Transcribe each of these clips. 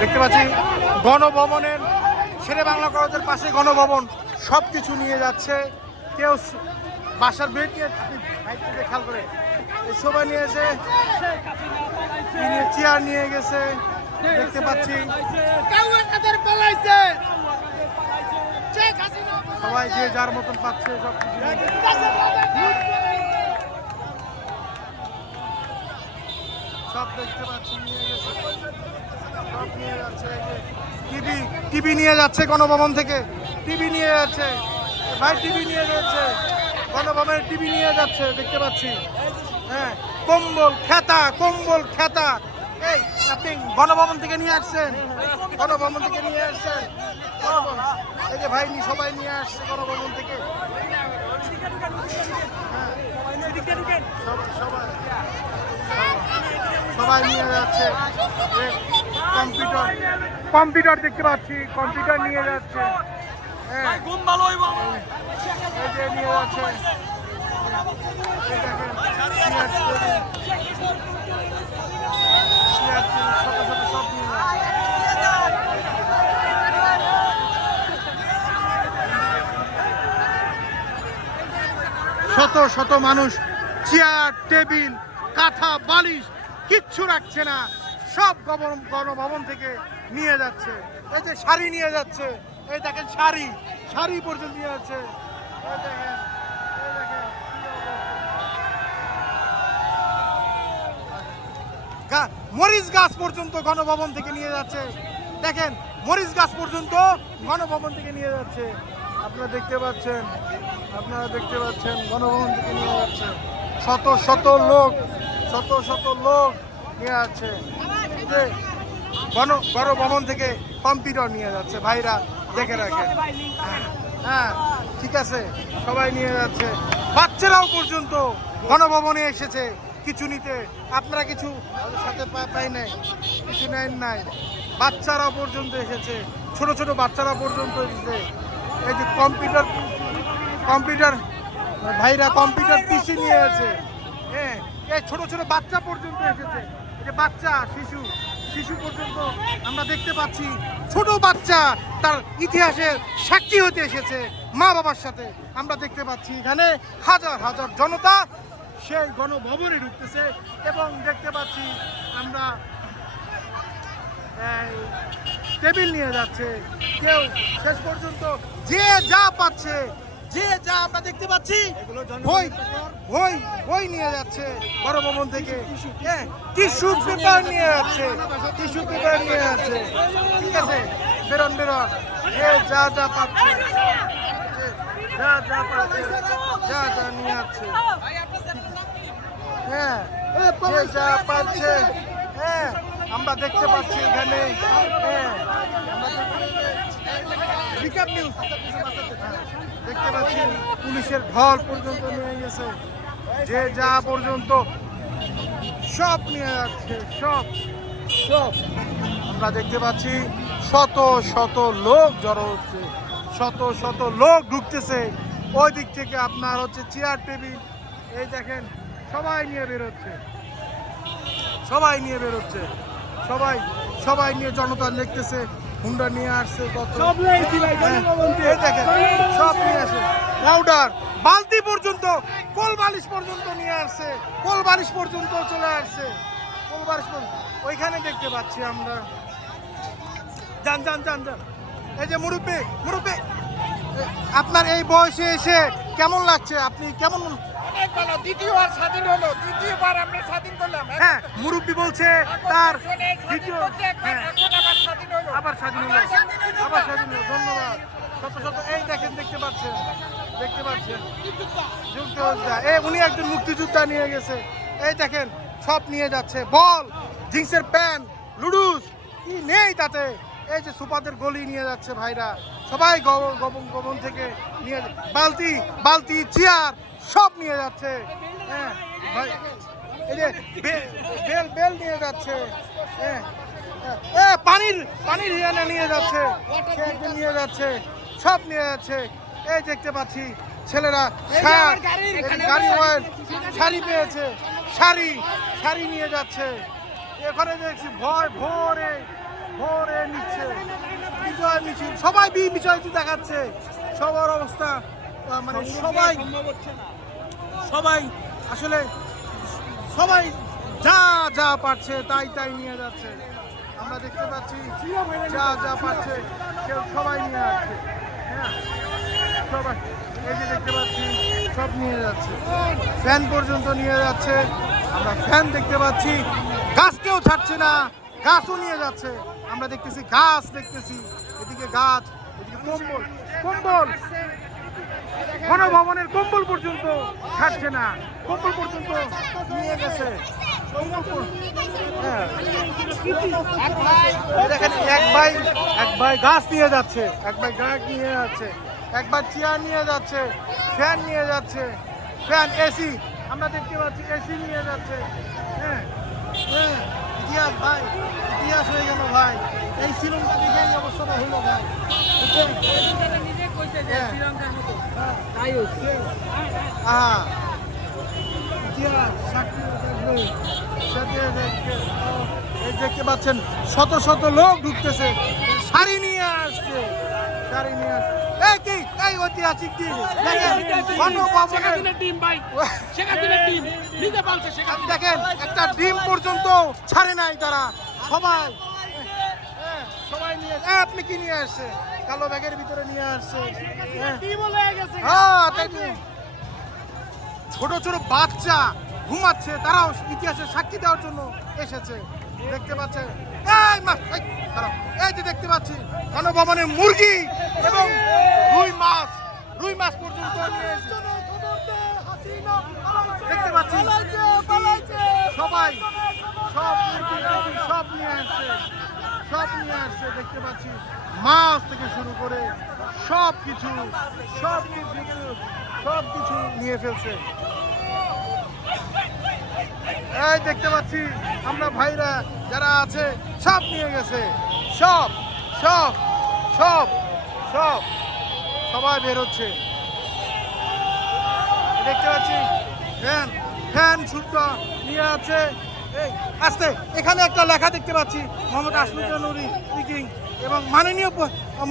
দেখতে পাচ্ছি গণভবনের ছেলে বাংলা কলেজের পাশে গণভবন সব কিছু নিয়ে যাচ্ছে। কেউ বাসার বেড নিয়ে খেয়াল করে। এই সবাই নিয়েছে চেয়ার নিয়ে গেছে। দেখতে পাচ্ছি। সবাই যে যার মতন পাচ্ছে সব কিছু সব দেখতে পাচ্ছি নিয়ে গেছে। টিভি টিভি নিয়ে যাচ্ছে গণভবন থেকে। টিভি নিয়ে যাচ্ছে। ভাই, টিভি নিয়ে যাচ্ছে। গণভবনের টিভি নিয়ে যাচ্ছে, দেখতে পাচ্ছি। হ্যাঁ কম্বল, খেতা কম্বল, খেতা। এই, আপনি গণভবন থেকে নিয়ে আসছেন? গণভবন থেকে নিয়ে আসছেন। এই যে ভাই সবাই নিয়ে আসছে গণভবন থেকে। হ্যাঁ। সবাই নিয়ে যাচ্ছে। কম্পিউটার কম্পিউটার দেখতে পাচ্ছি, কম্পিউটার নিয়ে যাচ্ছে। হ্যাঁ। নিয়ে যাচ্ছে। শত শত মানুষ, চেয়ার, টেবিল, কাঁথা, বালিশ, কিচ্ছু রাখছে না। সব গণ- গণভবন থেকে নিয়ে যাচ্ছে। এই যে শাড়ি নিয়ে যাচ্ছে। এই দেখেন শাড়ি। শাড়ি পর্যন্ত নিয়ে যাচ্ছে। মরিচ গাছ পর্যন্ত গণভবন থেকে নিয়ে যাচ্ছে। দেখেন, মরিচ গাছ পর্যন্ত গণভবন থেকে নিয়ে যাচ্ছে। আপনারা দেখতে পাচ্ছেন, আপনারা দেখতে পাচ্ছেন, গণভবন থেকে নিয়ে যাচ্ছে। শত শত লোক, শত শত লোক নিয়ে যাচ্ছে। যে গণ গণভবন থেকে কম্পিউটার নিয়ে যাচ্ছে, ভাইরা দেখে রাখে। হ্যাঁ ঠিক আছে, সবাই নিয়ে যাচ্ছে। বাচ্চারাও পর্যন্ত গণভবনে এসেছে, কিছু নিতে। আপনারা কিছু সাথে পাই নাই, কিছু নেন নাই। বাচ্চারা পর্যন্ত এসেছে, ছোট ছোট বাচ্চারা পর্যন্ত এসেছে। এই যে কম্পিউটার কম্পিউটার, ভাইরা কম্পিউটার পিসি নিয়ে আছে। হ্যাঁ এই ছোট ছোট বাচ্চা পর্যন্ত এসেছে। এই যে বাচ্চা, শিশু। শিশু পর্যন্ত আমরা দেখতে পাচ্ছি, ছোট বাচ্চা তার ইতিহাসের সাক্ষী হতে এসেছে মা বাবার সাথে। আমরা দেখতে পাচ্ছি এখানে হাজার হাজার জনতা সেই গণভবনে ঢুকতেছে এবং দেখতে পাচ্ছি আমরা টেবিল নিয়ে যাচ্ছে। কেউ শেষ পর্যন্ত যে যা পাচ্ছে যে যা আমরা দেখতে পাচ্ছি বই বই বই নিয়ে যাচ্ছে বড় ভবন থেকে। হ্যাঁ টিস্যু পেপার নিয়ে যাচ্ছে টিস্যু পেপার নিয়ে যাচ্ছে। ঠিক আছে বেরোন বেরোন। যে যা যা পাচ্ছে যা যা পাচ্ছে যা যা নিয়ে যাচ্ছে। হ্যাঁ যে যা পাচ্ছে হ্যাঁ আমরা দেখতে পাচ্ছি এখানে হ্যাঁ আমরা দেখতে- হ্যাঁ, দেখতে পাচ্ছি পুলিশের ঢল পর্যন্ত নিয়ে গেছে। যে যা পর্যন্ত সব নিয়ে যাচ্ছে সব। সব। আমরা দেখতে পাচ্ছি শত শত লোক জড়ো হচ্ছে শত শত লোক ঢুকতেছে। ওই দিক থেকে আপনার হচ্ছে চেয়ার টেবিল এই দেখেন সবাই নিয়ে বেরোচ্ছে। সবাই নিয়ে বেরোচ্ছে। সবাই সবাই নিয়ে জনতা লিখতেছে হুন্ডা নিয়ে আসছে কত হ্যাঁ, এই দেখেন সব নিয়ে আসে পাউডার বালতি পর্যন্ত কোল বালিশ পর্যন্ত নিয়ে আসছে। কোল বালিশ পর্যন্ত চলে আসছে। কোল বালিশ ওইখানে দেখতে পাচ্ছি আমরা। যান যান যান যান। এই যে মুরব্বী মুরব্বী আপনার এই বয়সে এসে কেমন লাগছে? আপনি কেমন অনেক ভালো। দ্বিতীয়বার স্বাধীন হলো। দ্বিতীয়বার আমরা স্বাধীন করলাম। হ্যাঁ মুরব্বী বলছে তার দ্বিতীয় হ্যাঁ। আবার স্বাধীন হলো। আবার স্বাধীন হলো। ধন্যবাদ। শত শত, এই দেখেন, দেখতে পাচ্ছেন দেখতে পাচ্ছেন। যুদ্ধযোদ্ধা এই উনি একজন মুক্তিযোদ্ধা নিয়ে গেছে। এই দেখেন, সব নিয়ে যাচ্ছে। বল, জিন্সের প্যান্ট, লুডুস, কি নেই তাতে? এই যে সুপাদের গলি নিয়ে যাচ্ছে ভাইরা। সবাই গব- গবন গবন থেকে নিয়ে বালতি বালতি, চেয়ার, সব নিয়ে যাচ্ছে। হ্যাঁ ভাই, এই যে বেল বেল নিয়ে যাচ্ছে। হ্যাঁ। এ পানির পানির হিয়ানা নিয়ে যাচ্ছে নিয়ে যাচ্ছে সব নিয়ে যাচ্ছে। এই দেখতে পাচ্ছি ছেলেরা গাড়ি অয়েল শাড়ি পেয়েছে শাড়ি শাড়ি নিয়ে যাচ্ছে। এখানে দেখছি ভয় ভোরে ভোরে নিচ্ছে। বিজয় মিছিল সবাই বি বিজয় দেখাচ্ছে। সবার অবস্থা মানে সবাই সবাই আসলে সবাই যা যা পারছে তাই তাই নিয়ে যাচ্ছে। আমরা দেখতে পাচ্ছি যা যা পাচ্ছে, কেউ সবাই নিয়ে যাচ্ছে। হ্যাঁ? সবাই। দেখতে পাচ্ছি, সব নিয়ে যাচ্ছে। ফ্যান পর্যন্ত নিয়ে যাচ্ছে। আমরা ফ্যান দেখতে পাচ্ছি ছাড়ছে না, গাছও নিয়ে যাচ্ছে। আমরা দেখতেছি দেখতেছি এদিকে গাছ, এদিকে গণভবনের কম্বল পর্যন্ত ছাড়ছে না। কম্বল পর্যন্ত নিয়ে গেছে। দেখেন এক ভাই এক ভাই গাছ নিয়ে যাচ্ছে এক ভাই গাছ নিয়ে যাচ্ছে একবার চেয়ার নিয়ে যাচ্ছে ফ্যান নিয়ে যাচ্ছে ফ্যান এসি আমরা দেখতে পাচ্ছি এসি নিয়ে যাচ্ছে। হ্যাঁ হ্যাঁ ইতিহাস ভাই ইতিহাস হয়ে গেল ভাই। এই শ্রীলঙ্কা দেখে এই অবস্থাটা হইল ভাই? হ্যাঁ। আহা ইতিহাস সাক্ষী থাকবে দেখতে এই দেখতে পাচ্ছেন শত শত লোক ঢুকতেছে। শাড়ি নিয়ে আসছে শাড়ি নিয়ে আসছে। এই কি? এই ঐতিহাসিক দিন দেখেন একটা ডিম পর্যন্ত ছাড়ে নাই তারা। সবাই হ্যাঁ, সবাই নিয়ে আপনি কি নিয়ে আসছে কালো ব্যাগের ভিতরে নিয়ে আসছে হ্যাঁ। ছোট ছোট বাচ্চা ঘুমাচ্ছে, তারাও ইতিহাসের সাক্ষী দেওয়ার জন্য এসেছে। দেখতে পাচ্ছেন? এই যে দেখতে পাচ্ছি, গণভবনের মুরগি এবং রুই মাছ। রুই মাছ পর্যন্ত দেখতে পাচ্ছি। সবাই সব সব নিয়ে আসছে। সব নিয়ে আসছে, দেখতে পাচ্ছি। মাছ থেকে শুরু করে সব কিছু সব কিছু সব কিছু নিয়ে ফেলছে। এই দেখতে পাচ্ছি, আমরা ভাইরা যারা আছে, সব নিয়ে গেছে। সব সব সব সব। সবাই বের হচ্ছে। দেখতে পাচ্ছি, ফ্যান ফ্যান শুদ্ধ নিয়ে আছে। এই, আস্তে, এখানে একটা লেখা দেখতে পাচ্ছি মোহাম্মদ আসমুদ্দা নুরি স্পিকিং এবং মাননীয়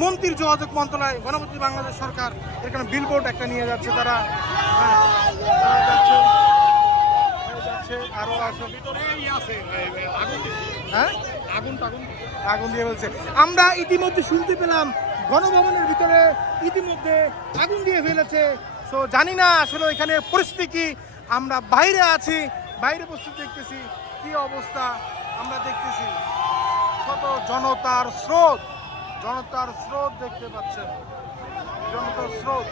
মন্ত্রীর যোগাযোগ মন্ত্রণালয় গণমন্ত্রী বাংলাদেশ সরকার এখানে বিলবোর্ড একটা নিয়ে যাচ্ছে তারা হ্যাঁ, যাচ্ছে এই যাচ্ছে আরও আছে ভিতরেই আছে আগুন হ্যাঁ? আগুন টাগুন আগুন দিয়ে বলছে। আমরা ইতিমধ্যে শুনতে পেলাম গণভবনের ভিতরে ইতিমধ্যে আগুন দিয়ে ফেলেছে। তো জানি না আসলে এখানে পরিস্থিতি কি। আমরা বাইরে আছি বাইরে বসে দেখতেছি কি অবস্থা আমরা দেখতেছি। কত জনতার স্রোত? জনতার স্রোত দেখতে পাচ্ছেন। জনতার স্রোত।